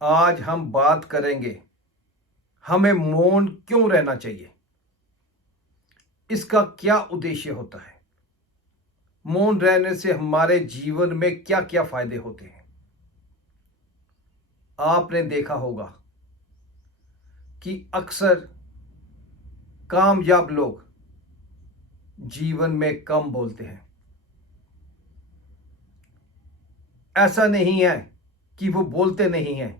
आज हम बात करेंगे हमें मौन क्यों रहना चाहिए, इसका क्या उद्देश्य होता है, मौन रहने से हमारे जीवन में क्या क्या फायदे होते हैं। आपने देखा होगा कि अक्सर कामयाब लोग जीवन में कम बोलते हैं। ऐसा नहीं है कि वो बोलते नहीं हैं,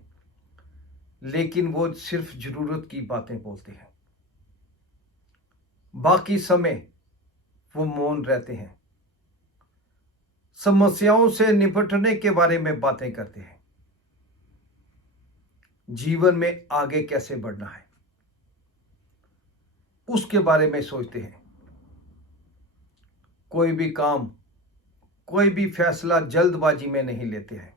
लेकिन वो सिर्फ जरूरत की बातें बोलते हैं। बाकी समय वो मौन रहते हैं, समस्याओं से निपटने के बारे में बातें करते हैं, जीवन में आगे कैसे बढ़ना है उसके बारे में सोचते हैं। कोई भी काम, कोई भी फैसला जल्दबाजी में नहीं लेते हैं।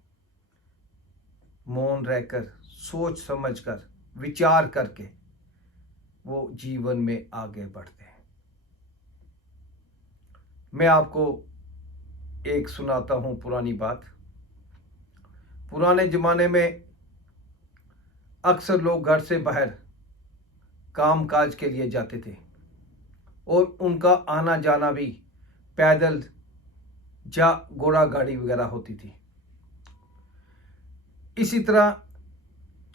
मौन रहकर, सोच समझकर, विचार करके वो जीवन में आगे बढ़ते हैं। मैं आपको एक सुनाता हूं पुरानी बात। पुराने जमाने में अक्सर लोग घर से बाहर काम काज के लिए जाते थे और उनका आना जाना भी पैदल या घोड़ा गाड़ी वगैरह होती थी। इसी तरह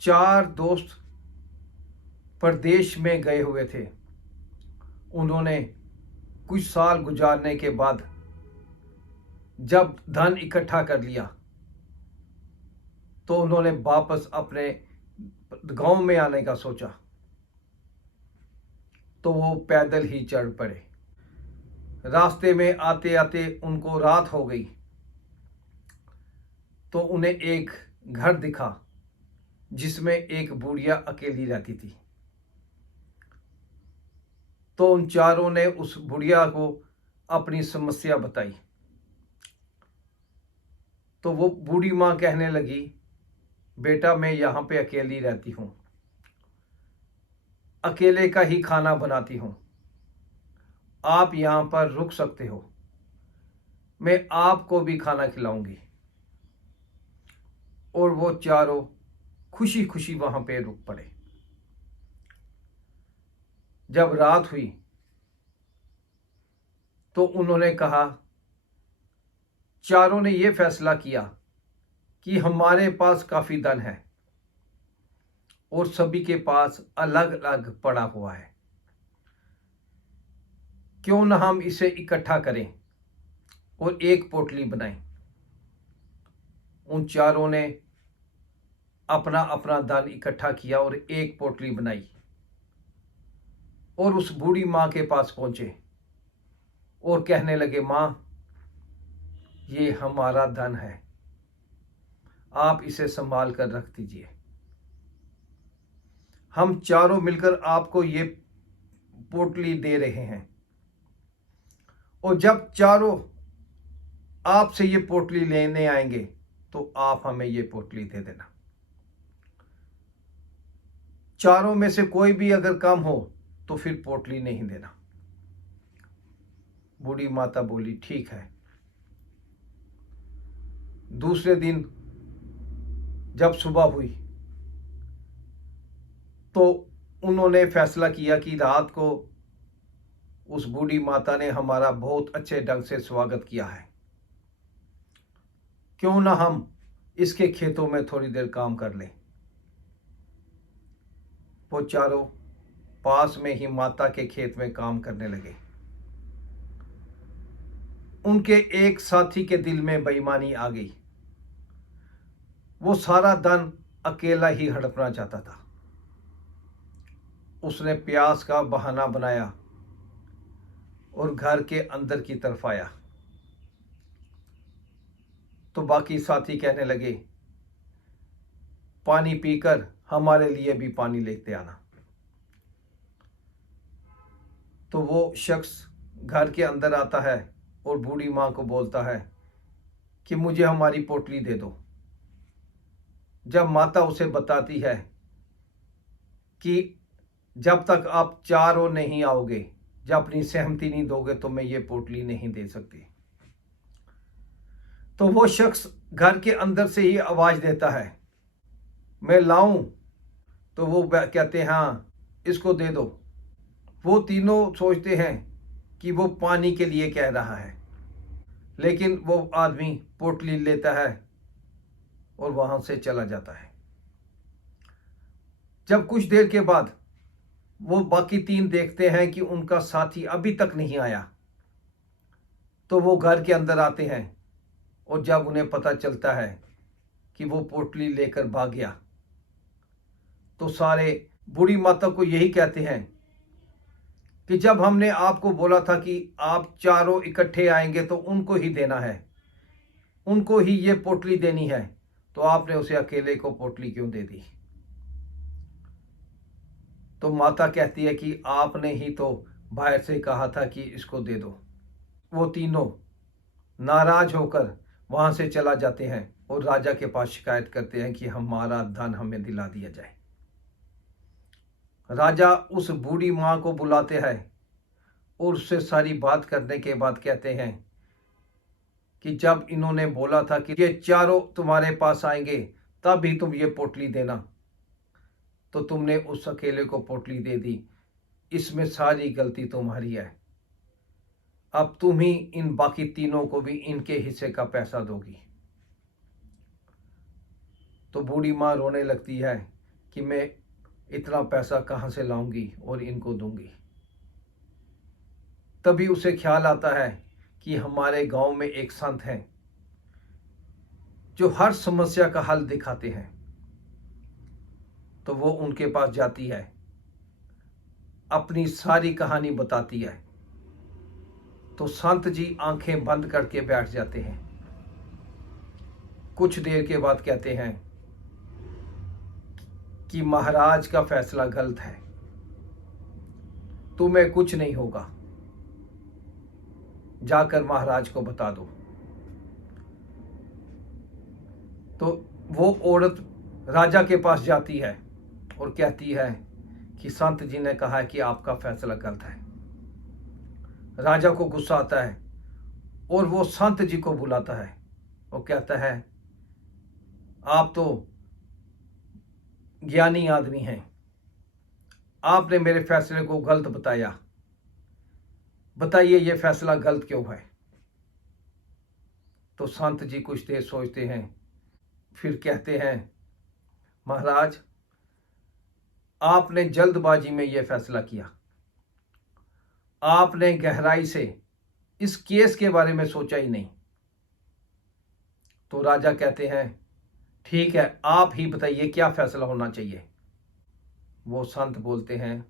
चार दोस्त प्रदेश में गए हुए थे। उन्होंने कुछ साल गुजारने के बाद जब धन इकट्ठा कर लिया तो उन्होंने वापस अपने गांव में आने का सोचा, तो वो पैदल ही चढ़ पड़े। रास्ते में आते आते उनको रात हो गई, तो उन्हें एक घर दिखा जिसमें एक बुढ़िया अकेली रहती थी। तो उन चारों ने उस बुढ़िया को अपनी समस्या बताई। तो वो बूढ़ी माँ कहने लगी, बेटा मैं यहाँ पे अकेली रहती हूँ, अकेले का ही खाना बनाती हूँ, आप यहाँ पर रुक सकते हो, मैं आपको भी खाना खिलाऊंगी। और वो चारों खुशी खुशी वहां पे रुक पड़े। जब रात हुई तो उन्होंने कहा, चारों ने ये फैसला किया कि हमारे पास काफी धन है और सभी के पास अलग अलग पड़ा हुआ है, क्यों ना हम इसे इकट्ठा करें और एक पोटली बनाएं। उन चारों ने अपना अपना धन इकट्ठा किया और एक पोटली बनाई और उस बूढ़ी माँ के पास पहुंचे और कहने लगे, माँ ये हमारा धन है, आप इसे संभाल कर रख दीजिए, हम चारों मिलकर आपको ये पोटली दे रहे हैं, और जब चारों आपसे ये पोटली लेने आएंगे तो आप हमें ये पोटली दे देना। चारों में से कोई भी अगर कम हो तो फिर पोटली नहीं देना। बूढ़ी माता बोली, ठीक है। दूसरे दिन जब सुबह हुई तो उन्होंने फैसला किया कि रात को उस बूढ़ी माता ने हमारा बहुत अच्छे ढंग से स्वागत किया है, क्यों ना हम इसके खेतों में थोड़ी देर काम कर लें। वो चारों पास में ही माता के खेत में काम करने लगे। उनके एक साथी के दिल में बेईमानी आ गई। वो सारा धन अकेला ही हड़पना चाहता था। उसने प्यास का बहाना बनाया और घर के अंदर की तरफ आया। तो बाकी साथी कहने लगे, पानी पीकर हमारे लिए भी पानी लेते आना। तो वो शख्स घर के अंदर आता है और बूढ़ी माँ को बोलता है कि मुझे हमारी पोटली दे दो। जब माता उसे बताती है कि जब तक आप चारों नहीं आओगे, जब अपनी सहमति नहीं दोगे तो मैं ये पोटली नहीं दे सकती। तो वो शख्स घर के अंदर से ही आवाज देता है, मैं लाऊं? तो वो कहते हैं हाँ इसको दे दो। वो तीनों सोचते हैं कि वो पानी के लिए कह रहा है, लेकिन वो आदमी पोटली लेता है और वहां से चला जाता है। जब कुछ देर के बाद वो बाकी तीन देखते हैं कि उनका साथी अभी तक नहीं आया, तो वो घर के अंदर आते हैं और जब उन्हें पता चलता है कि वो पोटली लेकर भाग गया, तो सारे बूढ़ी माता को यही कहते हैं कि जब हमने आपको बोला था कि आप चारों इकट्ठे आएंगे तो उनको ही देना है, उनको ही ये पोटली देनी है, तो आपने उसे अकेले को पोटली क्यों दे दी? तो माता कहती है कि आपने ही तो बाहर से कहा था कि इसको दे दो। वो तीनों नाराज होकर वहां से चला जाते हैं और राजा के पास शिकायत करते हैं कि हमारा धन हमें दिला दिया जाए। राजा उस बूढ़ी मां को बुलाते हैं और उससे सारी बात करने के बाद कहते हैं कि जब इन्होंने बोला था कि ये चारों तुम्हारे पास आएंगे तब ही तुम ये पोटली देना, तो तुमने उस अकेले को पोटली दे दी। इसमें सारी गलती तुम्हारी है। अब तुम ही इन बाकी तीनों को भी इनके हिस्से का पैसा दोगी। तो बूढ़ी माँ रोने लगती है कि मैं इतना पैसा कहाँ से लाऊंगी और इनको दूंगी। तभी उसे ख्याल आता है कि हमारे गांव में एक संत हैं जो हर समस्या का हल दिखाते हैं। तो वो उनके पास जाती है, अपनी सारी कहानी बताती है। तो संत जी आंखें बंद करके बैठ जाते हैं। कुछ देर के बाद कहते हैं कि महाराज का फैसला गलत है, तुम्हें कुछ नहीं होगा, जाकर महाराज को बता दो। तो वो औरत राजा के पास जाती है और कहती है कि संत जी ने कहा है कि आपका फैसला गलत है। राजा को गुस्सा आता है और वो संत जी को बुलाता है। वो कहता है आप तो ज्ञानी आदमी हैं, आपने मेरे फैसले को गलत बताया, बताइए ये फैसला गलत क्यों है? तो संत जी कुछ देर सोचते हैं, फिर कहते हैं महाराज आपने जल्दबाजी में यह फैसला किया, आपने गहराई से इस केस के बारे में सोचा ही नहीं। तो राजा कहते हैं ठीक है, आप ही बताइए क्या फैसला होना चाहिए। वो संत बोलते हैं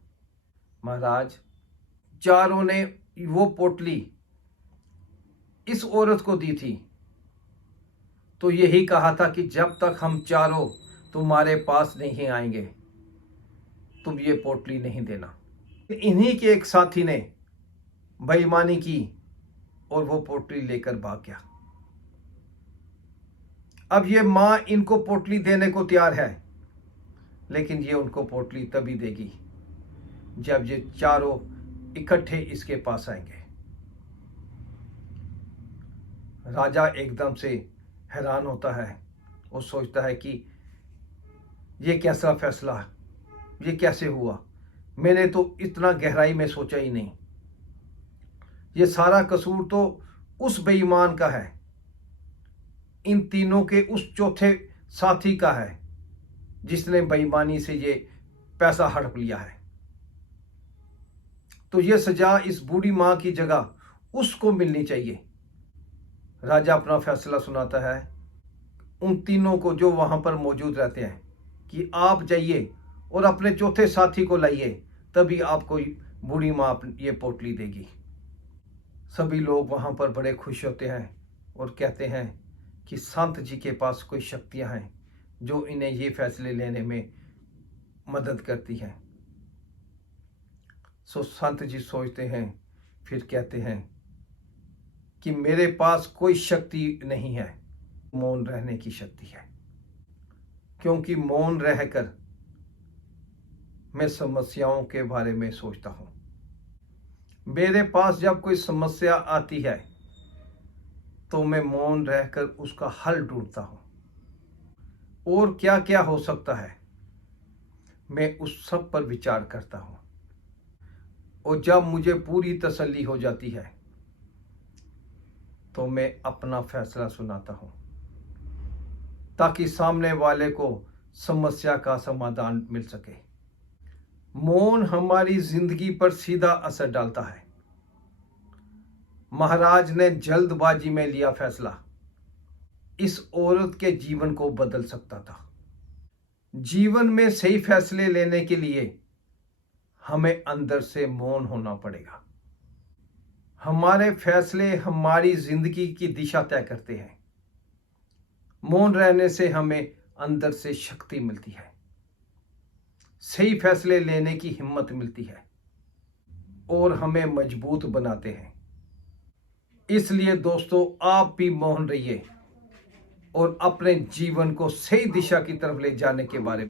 महाराज चारों ने वो पोटली इस औरत को दी थी, तो यही कहा था कि जब तक हम चारों तुम्हारे पास नहीं आएंगे तुम ये पोटली नहीं देना। इन्हीं के एक साथी ने बेईमानी की और वो पोटली लेकर भाग गया। अब ये मां इनको पोटली देने को तैयार है, लेकिन ये उनको पोटली तभी देगी जब ये चारों इकट्ठे इसके पास आएंगे। राजा एकदम से हैरान होता है और सोचता है कि ये कैसा फैसला, ये कैसे हुआ, मैंने तो इतना गहराई में सोचा ही नहीं। ये सारा कसूर तो उस बेईमान का है, इन तीनों के उस चौथे साथी का है जिसने बेईमानी से ये पैसा हड़प लिया है। तो ये सजा इस बूढ़ी मां की जगह उसको मिलनी चाहिए। राजा अपना फैसला सुनाता है उन तीनों को जो वहां पर मौजूद रहते हैं कि आप जाइए और अपने चौथे साथी को लाइए, तभी आपको बूढ़ी मां ये पोटली देगी। सभी लोग वहां पर बड़े खुश होते हैं और कहते हैं कि संत जी के पास कोई शक्तियां हैं जो इन्हें ये फैसले लेने में मदद करती हैं। सो संत जी सोचते हैं, फिर कहते हैं कि मेरे पास कोई शक्ति नहीं है, मौन रहने की शक्ति है, क्योंकि मौन रहकर मैं समस्याओं के बारे में सोचता हूं। मेरे पास जब कोई समस्या आती है तो मैं मौन रहकर उसका हल ढूंढता हूं। और क्या क्या हो सकता है, मैं उस सब पर विचार करता हूँ। और जब मुझे पूरी तसल्ली हो जाती है तो मैं अपना फैसला सुनाता हूँ, ताकि सामने वाले को समस्या का समाधान मिल सके। मौन हमारी जिंदगी पर सीधा असर डालता है। महाराज ने जल्दबाजी में लिया फैसला इस औरत के जीवन को बदल सकता था। जीवन में सही फैसले लेने के लिए हमें अंदर से मौन होना पड़ेगा। हमारे फैसले हमारी जिंदगी की दिशा तय करते हैं। मौन रहने से हमें अंदर से शक्ति मिलती है, सही फैसले लेने की हिम्मत मिलती है और हमें मजबूत बनाते हैं। इसलिए दोस्तों, आप भी मौन रहिए और अपने जीवन को सही दिशा की तरफ ले जाने के बारे में